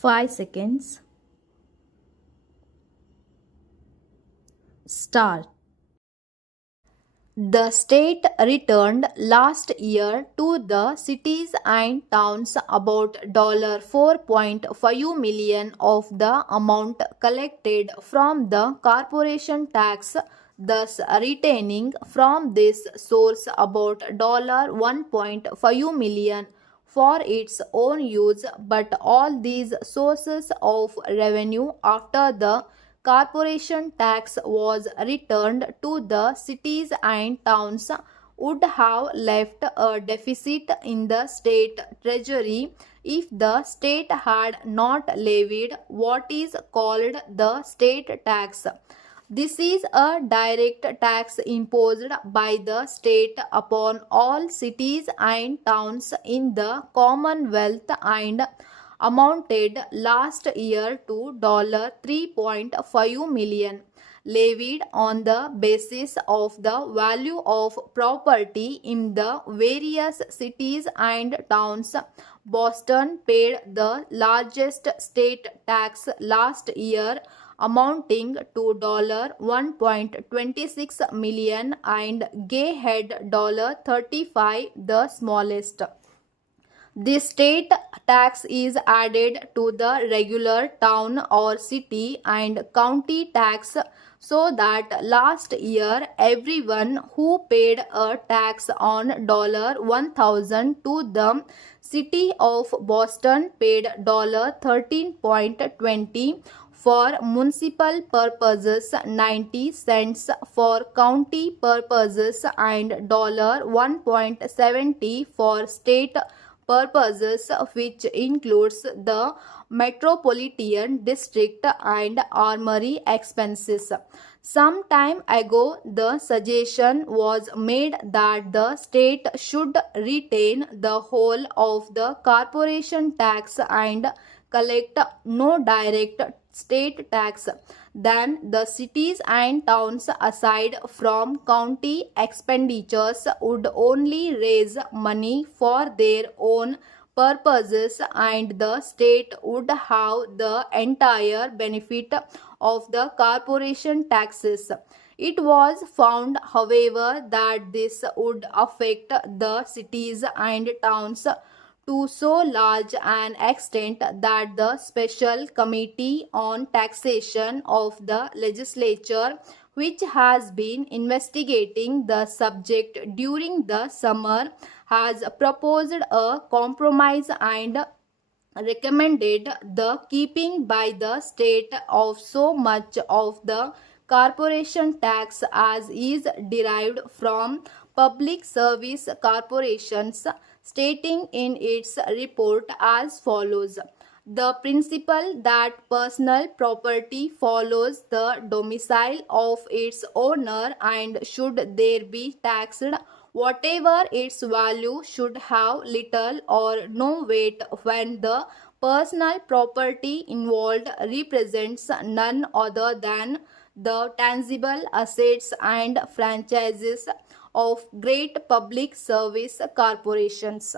5 seconds. Start. The state returned last year to the cities and towns about $4.5 million of the amount collected from the corporation tax, thus retaining from this source about $1.5 million for its own use. But all these sources of revenue after the corporation tax was returned to the cities and towns would have left a deficit in the state treasury if the state had not levied what is called the state tax. This is a direct tax imposed by the state upon all cities and towns in the Commonwealth and amounted last year to $3.5 million, levied on the basis of the value of property in the various cities and towns. Boston paid the largest state tax last year, amounting to $1.26 million, and Gay had $35, the smallest. This state tax is added to the regular town or city and county tax, so that last year everyone who paid a tax on $1,000 to the city of Boston paid $13.20 for municipal purposes, 90 cents for county purposes, and $1.70 for state purposes, which includes the metropolitan district and armory expenses. Some time ago, the suggestion was made that the state should retain the whole of the corporation tax and collect no direct state tax. Then the cities and towns, aside from county expenditures, would only raise money for their own purposes, and the state would have the entire benefit of the corporation taxes. It was found, however, that this would affect the cities and towns to so large an extent that the Special Committee on Taxation of the legislature, which has been investigating the subject during the summer, has proposed a compromise and recommended the keeping by the state of so much of the corporation tax as is derived from public service corporations, stating in its report as follows: the principle that personal property follows the domicile of its owner, and should there be taxed, whatever its value should have little or no weight when the personal property involved represents none other than the tangible assets and franchises of great public service corporations.